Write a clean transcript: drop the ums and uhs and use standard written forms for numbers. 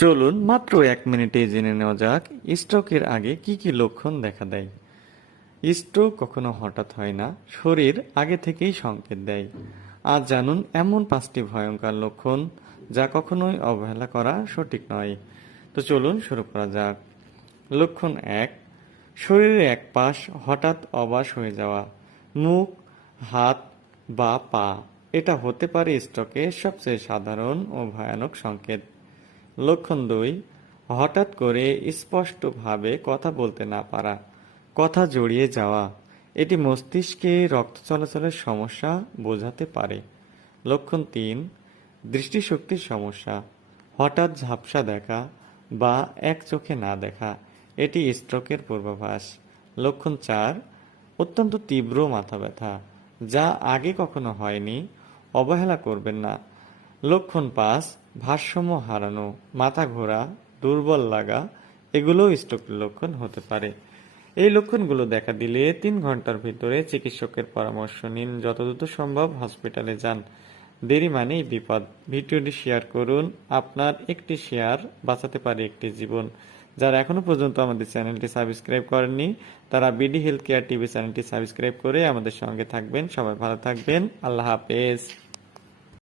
চলুন মাত্র 1 মিনিটে জেনে নেওয়া যাক স্ট্রোকের আগে কি কি লক্ষণ দেখা দেয়। স্ট্রোক কখনো হঠাৎ হয় না, শরীর আগে থেকেই সংকেত দেয়। আজ জানুন এমন 5টি ভয়ঙ্কর লক্ষণ যা কখনোই অবহেলা করা সঠিক নয়। তো চলুন শুরু করা যাক। লক্ষণ 1, শরীরের এক পাশ হঠাৎ অবশ হয়ে যাওয়া, মুখ, হাত বা পা। এটা হতে পারে স্ট্রোকের সবচেয়ে সাধারণ ও ভয়ানক সংকেত। লক্ষণ 2, হঠাৎ করে স্পষ্টভাবে কথা বলতে না পারা, কথা জড়িয়ে যাওয়া। এটি মস্তিষ্কে রক্ত চলাচলের সমস্যা বোঝাতে পারে। লক্ষণ 3, দৃষ্টিশক্তির সমস্যা, হঠাৎ ঝাপসা দেখা বা এক চোখে না দেখা। এটি স্ট্রোকের পূর্বাভাস। লক্ষণ 4, অত্যন্ত তীব্র মাথা ব্যথা, যা আগে কখনো হয়নি, অবহেলা করবেন না। লক্ষণ 5, ভারসাম্য হারানো, মাথা ঘোরা, দুর্বল লাগা। এগুলোও স্ট্রোকের লক্ষণ হতে পারে। এই লক্ষণগুলো দেখা দিলে 3 ঘন্টার ভিতরে চিকিৎসকের পরামর্শ নিন। যত দ্রুত সম্ভব হসপিটালে যান। দেরি মানেই বিপদ। ভিডিওটি শেয়ার করুন। আপনার একটি শেয়ার বাঁচাতে পারে একটি জীবন। যারা এখনো পর্যন্ত আমাদের চ্যানেলটি সাবস্ক্রাইব করেননি, তারা বিডি হেলথ কেয়ার টিভি চ্যানেলটি সাবস্ক্রাইব করে আমাদের সঙ্গে থাকবেন। সবাই ভালো থাকবেন। আল্লাহ হাফেজ।